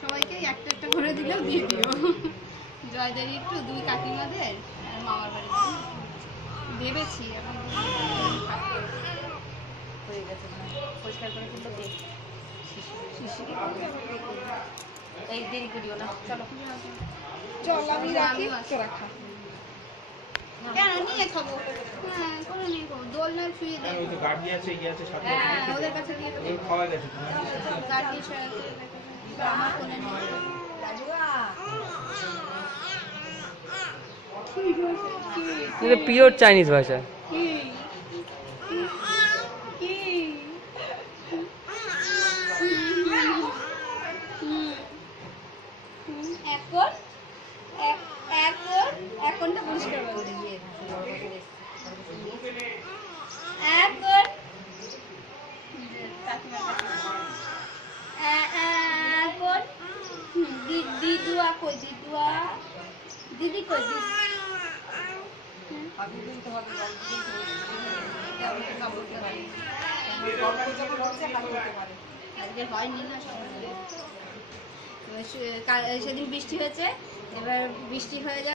সবাইকে একটা একটা করে দিলেও দিয়ে দিও। জয়দের একটু, 2 কাকিমাদের আর মামার বাড়ি ভেবেছি এখন হয়ে গেছে পরিষ্কার করে কিন্তু দেখ এই দেরি করিও না। চলো চল আমি রাখি, তোরা খা। কেন নিয়ে খাবো? হ্যাঁ করে নিয়ে খাবো, দোলনায় শুয়ে দেয়। ওই তো গাড়ি আছে ইয়ে আছে সাথে হ্যাঁ ওদের কাছে দিয়ে দেবো। খাওয়া গেছে গাড়ি শুয়ে আছে আমার কোলে নিয়ে এটা পিওর চাইনিজ ভাষা। এখনটা পরিষ্কার করে দিয়ে দিদুয়া কই দিদুয়া দিদি কই দিদি হয়নি না সেদিন বৃষ্টি হয়েছে, এবার বৃষ্টি হয়ে যায়।